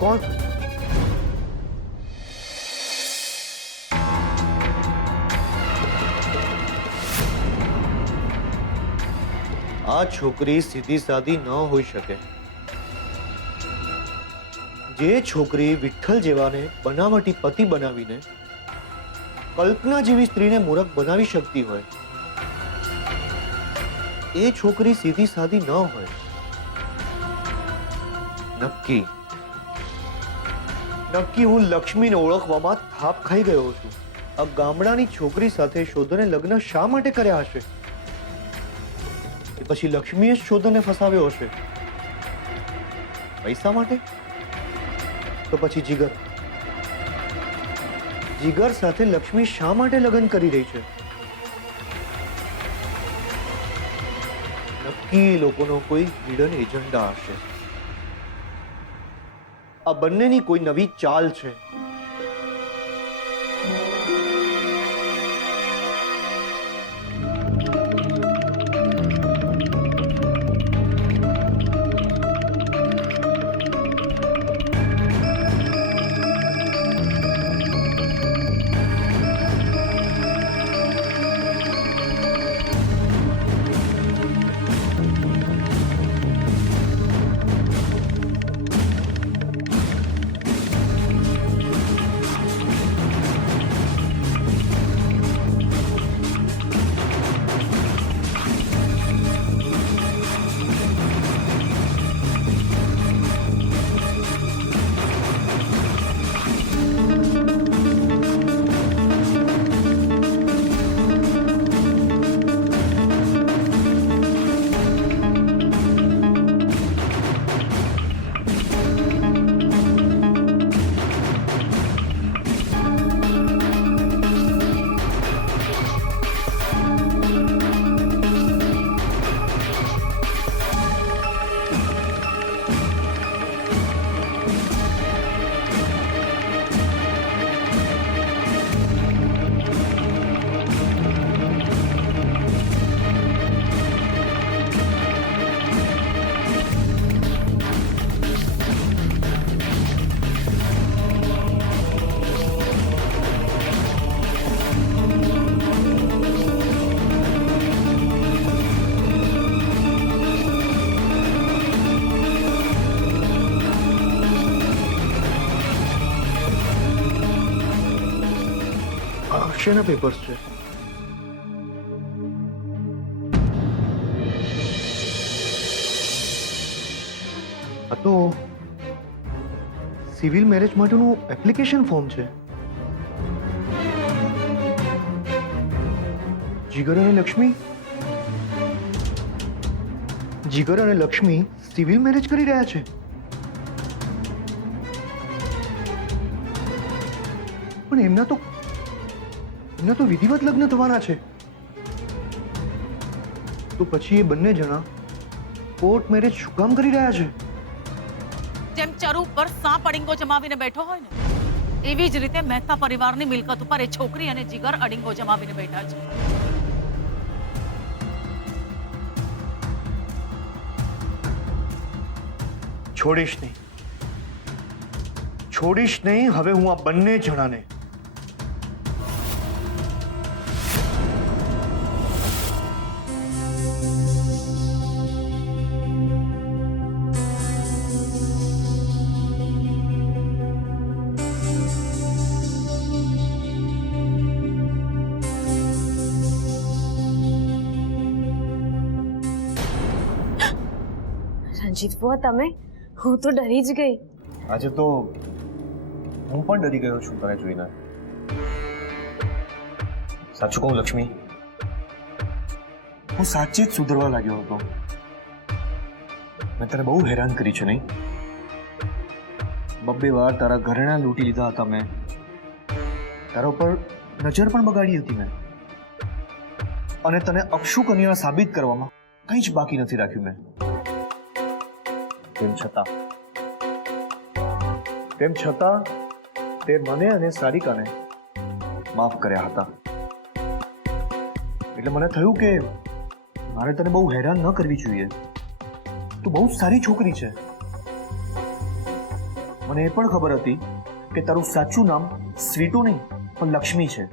કોણ? આ છોકરી સીધી સાદી ન હોઈ શકે. જે છોકરી વિઠ્ઠલ જેવાને બનાવટી પતિ બનાવીને કલ્પના જેવી સ્ત્રીને મૂરખ બનાવી શકતી હોય, એ છોકરી સીધી સાદી ન હોય. નક્કી હું લક્ષ્મીને ઓળખવામાં થાપ ખાઈ ગયો છું. આ ગામડાની છોકરી સાથે શોધને લગ્ન શા માટે કર્યા હશે? પછી લક્ષ્મીએ જ શોધને ફસાવ્યો હશે. પૈસા માટે? તો પછી જીગર સાથે લક્ષ્મી શા માટે લગ્ન કરી રહી છે? નક્કી લોકોનો કોઈ હિડન એજન્ડા હશે. આ બંનેની કોઈ નવી ચાલ છે. શેના પેપર્સ છે? આ તો સિવિલ મેરેજ માટેનું એપ્લિકેશન ફોર્મ છે. જીગર અને લક્ષ્મી સિવિલ મેરેજ કરી રહ્યા છે. પણ એમના તો વિધિવત લગ્ન થવાના છે. તો પછી એ બંને જણા કોર્ટ મેરેજ શું કામ કરી રહ્યા છે? જેમ ચરુ પર સાપ અડીંગો જમાવીને બેઠો હોય ને, એવી જ રીતે મહેતા પરિવારની મિલકત ઉપર એ છોકરી અને જીગર અડીંગો જમાવીને બેઠા છે. છોડીશ નહીં. હવે હું આ બંને જણાને રંજીત બુઆ, તમે? હું તો ડરી જ ગઈ. આજે તો હું પણ ડરી ગયો છું તને જોઈને. સાચું કહું લક્ષ્મી, હું સાચી જ સુધરવા લાગ્યો હતો. મેં તને બહુ હેરાન કરી છે નહીં? બબ્બે વાર તારા ઘરેણા લૂંટી લીધા હતા મેં. તારા ઉપર નજર પણ બગાડી હતી મેં. અને તને અક્ષુ કન્યા સાબિત કરવામાં કંઈ જ બાકી નથી રાખ્યું મેં. તેમ છતાં તે મને અને સારિકાને માફ કર્યા હતા. એટલે મને થયું કે મારે તને બહુ હેરાન ન કરવી જોઈએ. તું બહુ સારી છોકરી છે. મને એ પણ ખબર હતી કે તારું સાચું નામ સ્વીટુ નહીં પણ લક્ષ્મી છે.